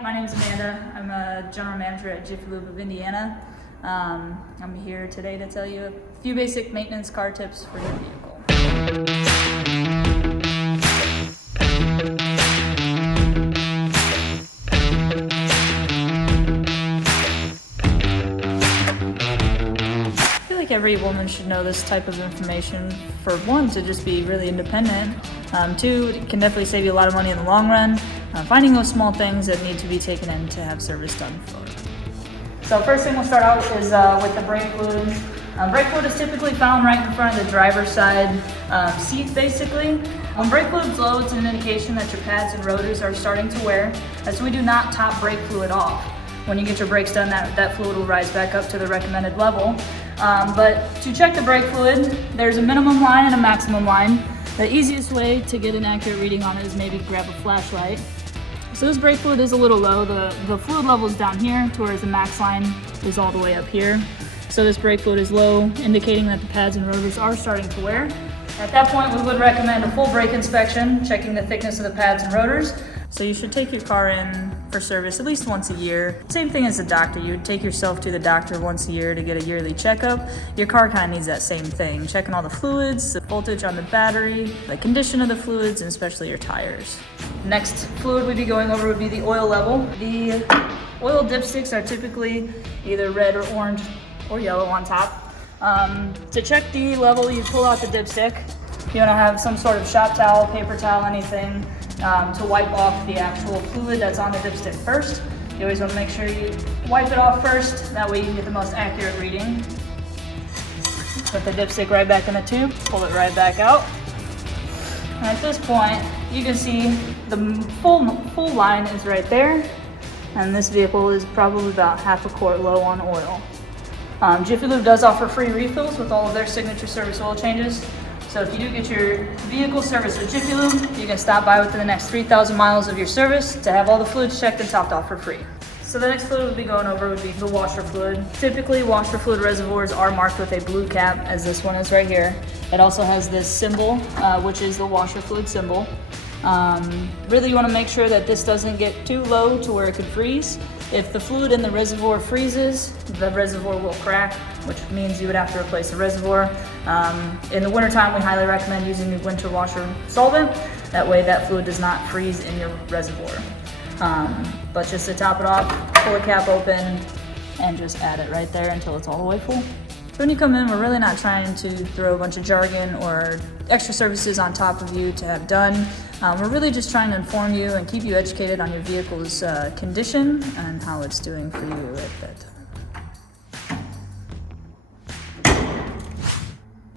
My name is Amanda. I'm a general manager at Jiffy Lube of Indiana. I'm here today to tell you a few basic maintenance car tips for your vehicle. I feel like every woman should know this type of information. For one, to just be really independent. Two, it can definitely save you a lot of money in the long run. Finding those small things that need to be taken in to have service done for. So first thing we'll start out is with the brake fluids. Brake fluid is typically found right in front of the driver's side seat basically. When brake fluid is low, it's an indication that your pads and rotors are starting to wear, so we do not top brake fluid off. When you get your brakes done, that fluid will rise back up to the recommended level. But to check the brake fluid, there's a minimum line and a maximum line. The easiest way to get an accurate reading on it is maybe grab a flashlight. So this brake fluid is a little low. The fluid level is down here, whereas the max line is all the way up here. So this brake fluid is low, indicating that the pads and rotors are starting to wear. At that point, we would recommend a full brake inspection, checking the thickness of the pads and rotors. So you should take your car in for service at least once a year. Same thing as the doctor. You would take yourself to the doctor once a year to get a yearly checkup. Your car kind of needs that same thing. Checking all the fluids, the voltage on the battery, the condition of the fluids, and especially your tires. Next fluid we'd be going over would be the oil level. The oil dipsticks are typically either red or orange or yellow on top. To check the level, you pull out the dipstick. You want to have some sort of shop towel, paper towel, anything to wipe off the actual fluid that's on the dipstick first. You always want to make sure you wipe it off first, that way you can get the most accurate reading. Put the dipstick right back in the tube, pull it right back out. And at this point, you can see the full line is right there, and this vehicle is probably about half a quart low on oil. Jiffy Lube does offer free refills with all of their signature service oil changes. So if you do get your vehicle serviced with Jiffy Lube, you can stop by within the next 3,000 miles of your service to have all the fluids checked and topped off for free. So the next fluid we'll be going over would be the washer fluid. Typically, washer fluid reservoirs are marked with a blue cap, as this one is right here. It also has this symbol, which is the washer fluid symbol. Really, you want to make sure that this doesn't get too low to where it could freeze. If the fluid in the reservoir freezes, the reservoir will crack, which means you would have to replace the reservoir. In the wintertime, we highly recommend using the winter washer solvent. That way that fluid does not freeze in your reservoir. But just to top it off, pull the cap open and just add it right there until it's all the way full. When you come in, we're really not trying to throw a bunch of jargon or extra services on top of you to have done. We're really just trying to inform you and keep you educated on your vehicle's condition and how it's doing for you at that time.